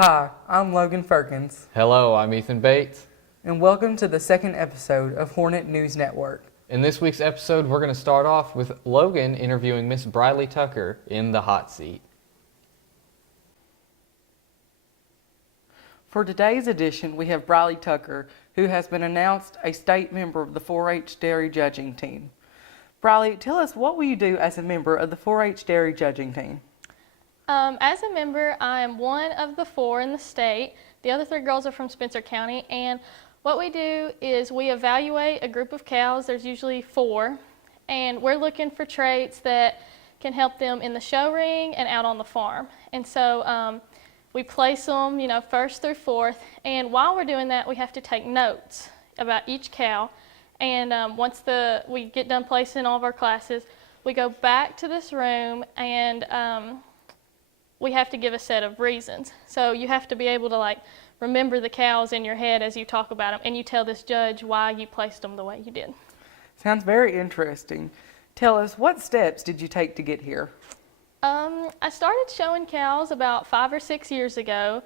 Hi, I'm Logan Firkins, Hello, I'm Ethan Bates. and welcome to the second episode of Hornet News Network. In this week's episode, we're going to start off with Logan interviewing Miss Briley Tucker in the hot seat. For today's edition, we have Briley Tucker, who has been announced a state member of the 4-H dairy judging team. Briley, tell us, what will you do as a member of the 4-H dairy judging team? As a member, I am one of the 4 in the state. The other 3 girls are from Spencer County, and what we do is we evaluate a group of cows. There's usually 4, and we're looking for traits that can help them in the show ring and out on the farm. And so we place them, first through 4th, and while we're doing that, we have to take notes about each cow. And once we get done placing all of our classes, we go back to this room and we have to give a set of reasons. So you have to be able to remember the cows in your head as you talk about them, and you tell this judge why you placed them the way you did. Sounds very interesting. Tell us, what steps did you take to get here? I started showing cows about 5 or 6 years ago,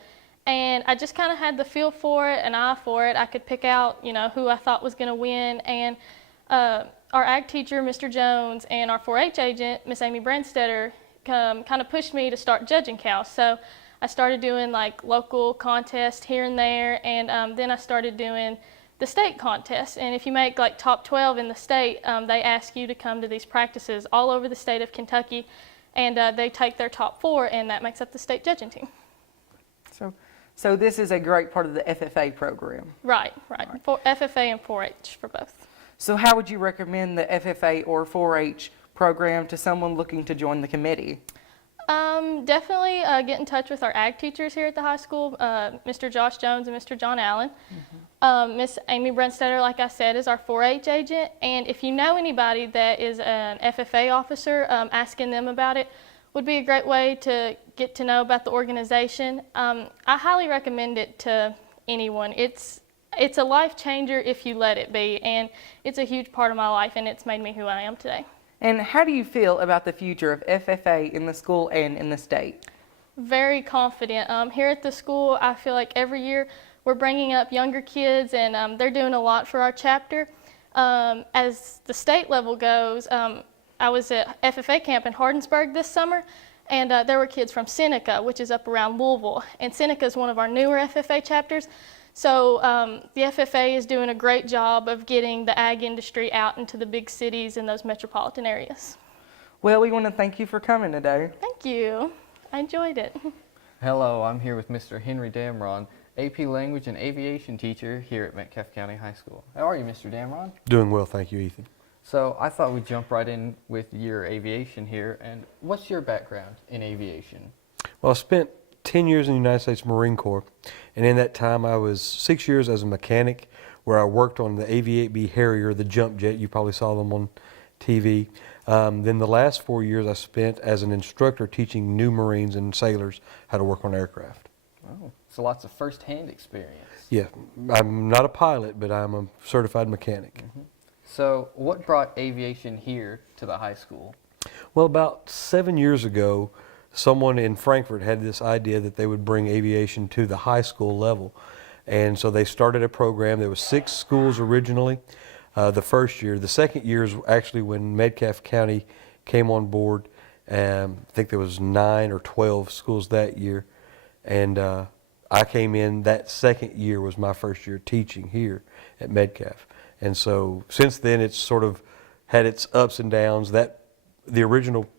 and I just kind of had the feel for it, an eye for it. I could pick out, who I thought was going to win, and our ag teacher, Mr. Jones, and our 4-H agent, Miss Amy Brandstetter, kind of pushed me to start judging cows. So I started doing local contests here and there, and then I started doing the state contest. And if you make top 12 in the state, they ask you to come to these practices all over the state of Kentucky, and they take their top 4, and that makes up the state judging team. So this is a great part of the FFA program. Right. For FFA and 4-H for both. So how would you recommend the FFA or 4-H program to someone looking to join the committee? Definitely get in touch with our ag teachers here at the high school, Mr. Josh Jones and Mr. John Allen. Miss Amy Brandstetter, like I said, is our 4-H agent, and if you know anybody that is an FFA officer, asking them about it would be a great way to get to know about the organization. I highly recommend it to anyone. It's a life changer if you let it be, and it's a huge part of my life, and it's made me who I am today. And how do you feel about the future of FFA in the school and in the state? Very confident. Here at the school, I feel like every year we're bringing up younger kids, and they're doing a lot for our chapter. As the state level goes, I was at FFA camp in Hardinsburg this summer, and there were kids from Seneca, which is up around Louisville. And Seneca is one of our newer FFA chapters. So the FFA is doing a great job of getting the ag industry out into the big cities and those metropolitan areas. Well, we want to thank you for coming today. Thank you. I enjoyed it. Hello, I'm here with Mr. Henry Dameran, AP Language and Aviation teacher here at Metcalfe County High School. How are you, Mr. Dameran? Doing well, thank you, Ethan. So I thought we'd jump right in with your aviation here. And what's your background in aviation? Well, I spent 10 years in the United States Marine Corps, and in that time I was 6 years as a mechanic, where I worked on the AV-8B Harrier, the jump jet. You probably saw them on TV. Then the last 4 years I spent as an instructor teaching new Marines and sailors how to work on aircraft. Oh, so lots of first-hand experience. Yeah, I'm not a pilot, but I'm a certified mechanic. So what brought aviation here to the high school? Well, about 7 years ago, someone in Frankfurt had this idea that they would bring aviation to the high school level. And so they started a program. There was 6 schools originally the first year. The second year is actually when Metcalfe County came on board. I think there was 9 or 12 schools that year. And I came in that second year, was my first year teaching here at Metcalfe. And so since then it's sort of had its ups and downs. That the original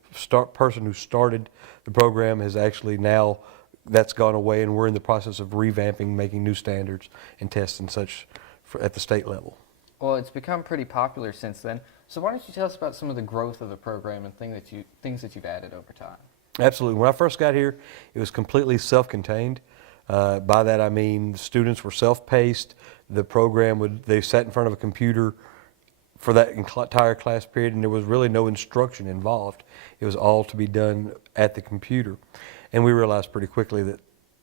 person who started the program has actually now, that's gone away, and we're in the process of revamping, making new standards and tests and such at the state level. Well, it's become pretty popular since then. So why don't you tell us about some of the growth of the program and things that you've added over time? Absolutely. When I first got here, it was completely self-contained. By that I mean the students were self-paced. The program they sat in front of a computer for that entire class period, and there was really no instruction involved. It was all to be done at the computer. And we realized pretty quickly that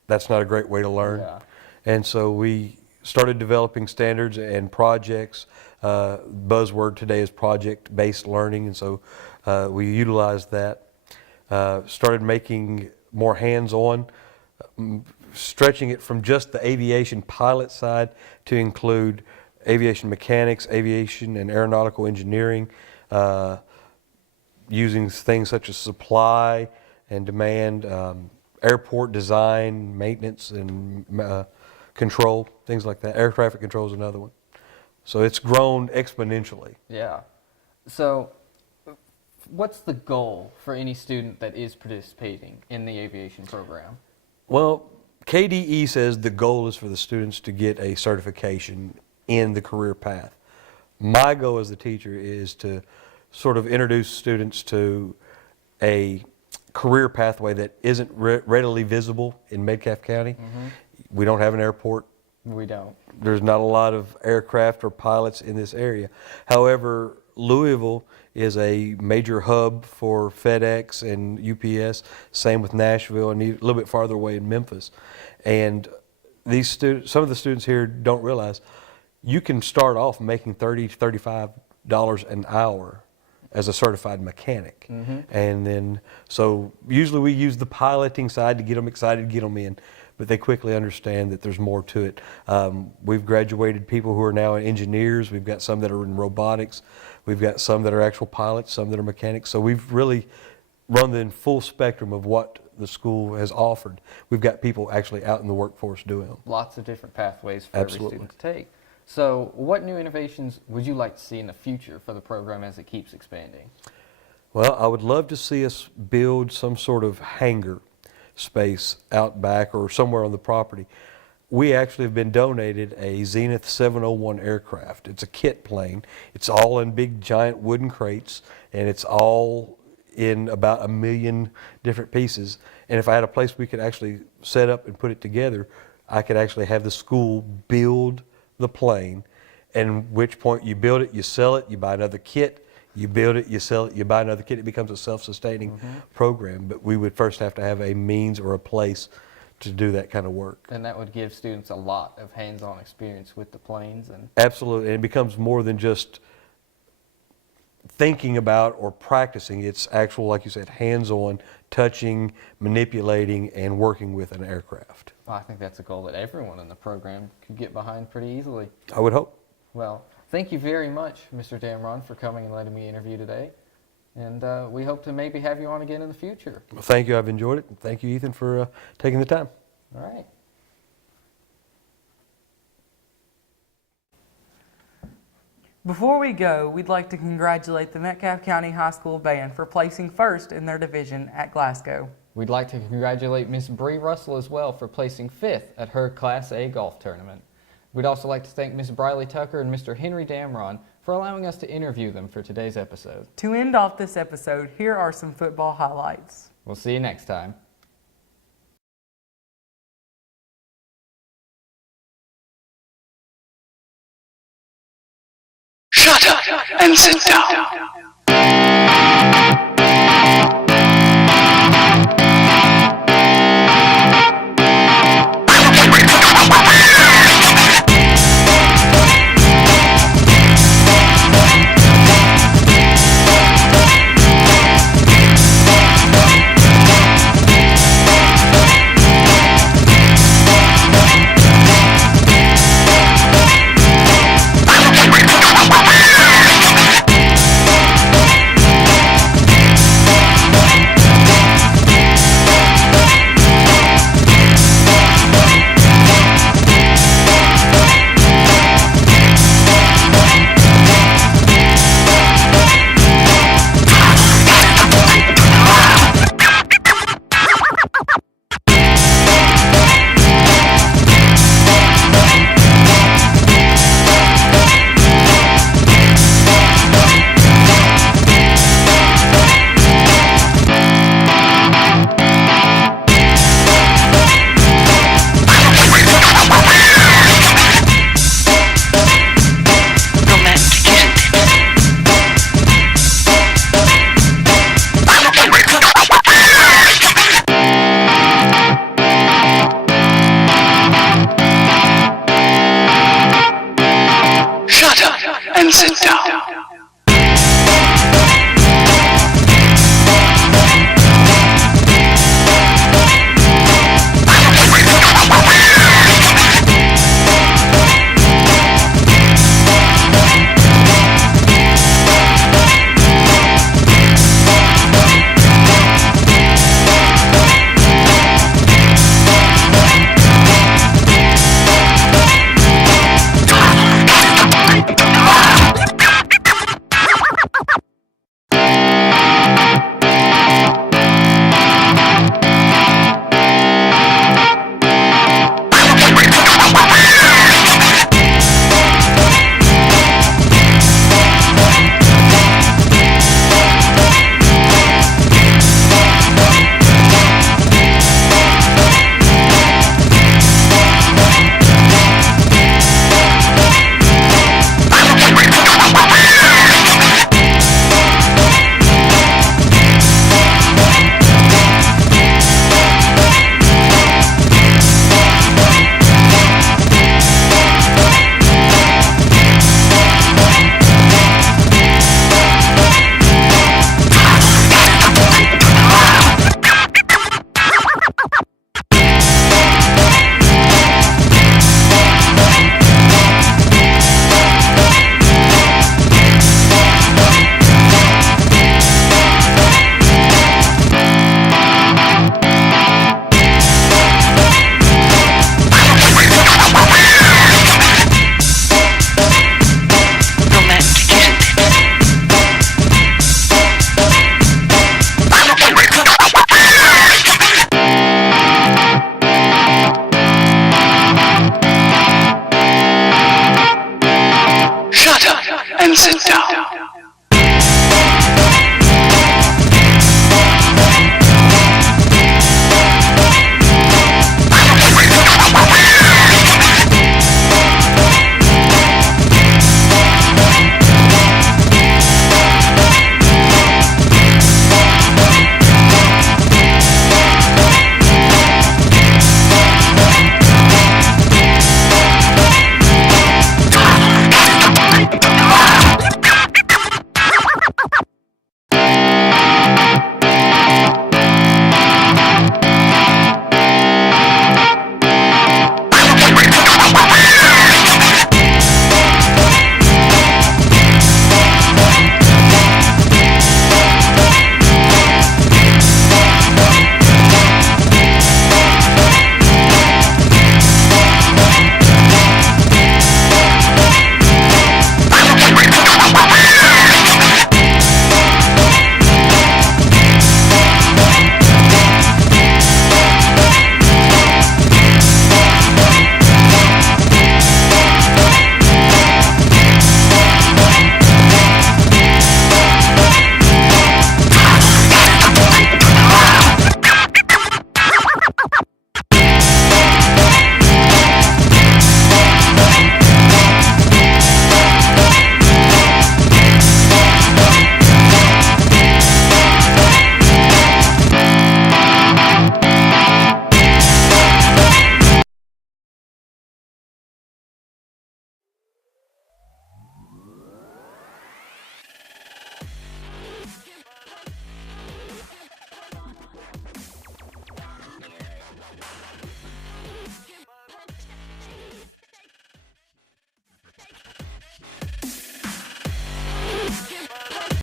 that's not a great way to learn. Yeah. And so we started developing standards and projects. Buzzword today is project-based learning, and so we utilized that. Started making more hands-on stretching it from just the aviation pilot side to include aviation mechanics, aviation and aeronautical engineering, using things such as supply and demand, airport design, maintenance, and control, things like that. Air traffic control is another one. So it's grown exponentially. Yeah. So what's the goal for any student that is participating in the aviation program? Well, KDE says the goal is for the students to get a certification in the career path. My goal as the teacher is to sort of introduce students to a career pathway that isn't readily visible in Metcalfe County. We don't have an airport. We don't. There's not a lot of aircraft or pilots in this area. However, Louisville is a major hub for FedEx and UPS. Same with Nashville and a little bit farther away in Memphis. And these students, some of the students here don't realize you can start off making $30 to $35 an hour as a certified mechanic. And then, so usually we use the piloting side to get them excited, get them in, but they quickly understand that there's more to it. We've graduated people who are now engineers. We've got some that are in robotics. We've got some that are actual pilots, some that are mechanics. So we've really run the full spectrum of what the school has offered. We've got people actually out in the workforce doing them. Lots of different pathways for Absolutely. every student to take. So what new innovations would you like to see in the future for the program as it keeps expanding? Well, I would love to see us build some sort of hangar space out back or somewhere on the property. We actually have been donated a Zenith 701 aircraft. It's a kit plane. It's all in big giant wooden crates, and it's all in about 1 million different pieces. And if I had a place we could actually set up and put it together, I could actually have the school build the plane, and which point you build it, you sell it, you buy another kit, you build it, you sell it, you buy another kit. It becomes a self-sustaining program, but we would first have to have a means or a place to do that kind of work. And that would give students a lot of hands-on experience with the planes. And Absolutely, and it becomes more than just thinking about or practicing. It's actual, like you said, hands-on, touching, manipulating, and working with an aircraft. I think that's a goal that everyone in the program could get behind pretty easily. I would hope. Well, thank you very much, Mr. Dameran, for coming and letting me interview today. And we hope to maybe have you on again in the future. Well, thank you, I've enjoyed it. And thank you, Ethan, for taking the time. All right. Before we go, we'd like to congratulate the Metcalfe County High School Band for placing first in their division at Glasgow. We'd like to congratulate Miss Bree Russell as well for placing 5th at her Class A golf tournament. We'd also like to thank Miss Briley Tucker and Mr. Henry Dameran for allowing us to interview them for today's episode. To end off this episode, here are some football highlights. We'll see you next time. Shut up and sit down.